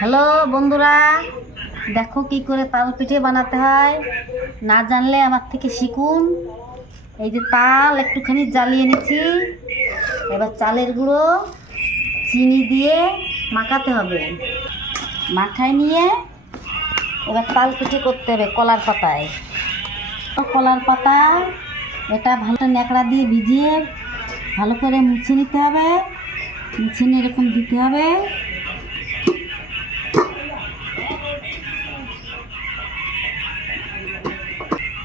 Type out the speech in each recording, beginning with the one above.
Hello বন্ধুরা, দেখো কি করে তাল পিঠে বানাতে হয়। না জানলে আমার থেকে শিখুন। এই যে তাল একটুখানি জ্বালিয়ে নিচ্ছি। এবার চালের গুঁড়ো চিনি দিয়ে মাখাতে হবে। মাখায় নিয়ে এবার তাল পিঠে করতে হবে কলার পাতায়। কলার পাতা এটা ভালো ন্যাকড়া দিয়ে ভিজিয়ে ভালো করে মুছে নিতে হবে। মুছে নিয়ে এরকম দিতে হবে।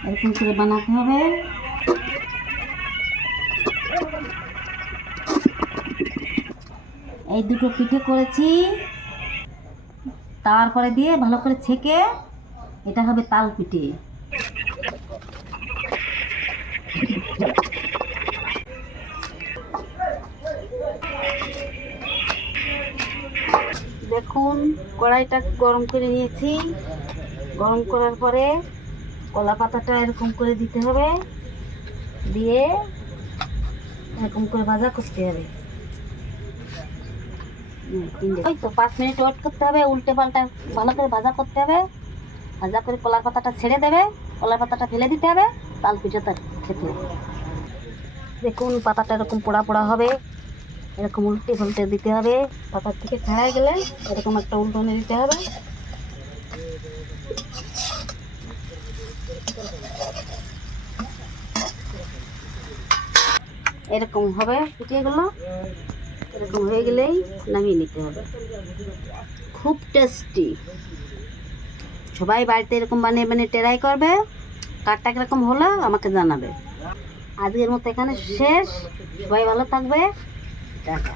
এরকম করে বানাতে হবে। এই দুটো পিঠে করেছি, তারপরে দিয়ে ভালো করে ছেঁকে এটা হবে তাল পিঠে। দেখুন কড়াইটা গরম করে নিয়েছি। গরম করার পরে কলা পাতাটা এরকম করে দিতে হবে, দিয়ে এরকম করে ভাজা করতে হবে। ওই তো 5 মিনিট ওয়েট করতে হবে, উল্টে পাল্টা ভালো করে ভাজা করতে হবে। ভাজা করে কলার পাতাটা ছেড়ে দেবে, কলার পাতাটা ফেলে দিতে হবে, তাল পিঠাটা খেতে। দেখুন পাতাটা এরকম পোড়া পোড়া হবে, এরকম উল্টে পাল্টে দিতে হবে। পাতার থেকে ছাড়াই গেলে এরকম একটা উল্টনে দিতে হবে। এরকম হবে পিঠেগুলো। এরকম হয়ে গেলেই নামিয়ে নিতে হবে। খুব টেস্টি। সবাই বাড়িতে এরকম বানিয়ে বানিয়ে ট্রাই করবে। কারটা কিরকম হলো আমাকে জানাবে। আজকের মতো এখানে শেষ। সবাই ভালো থাকবে। টাটা।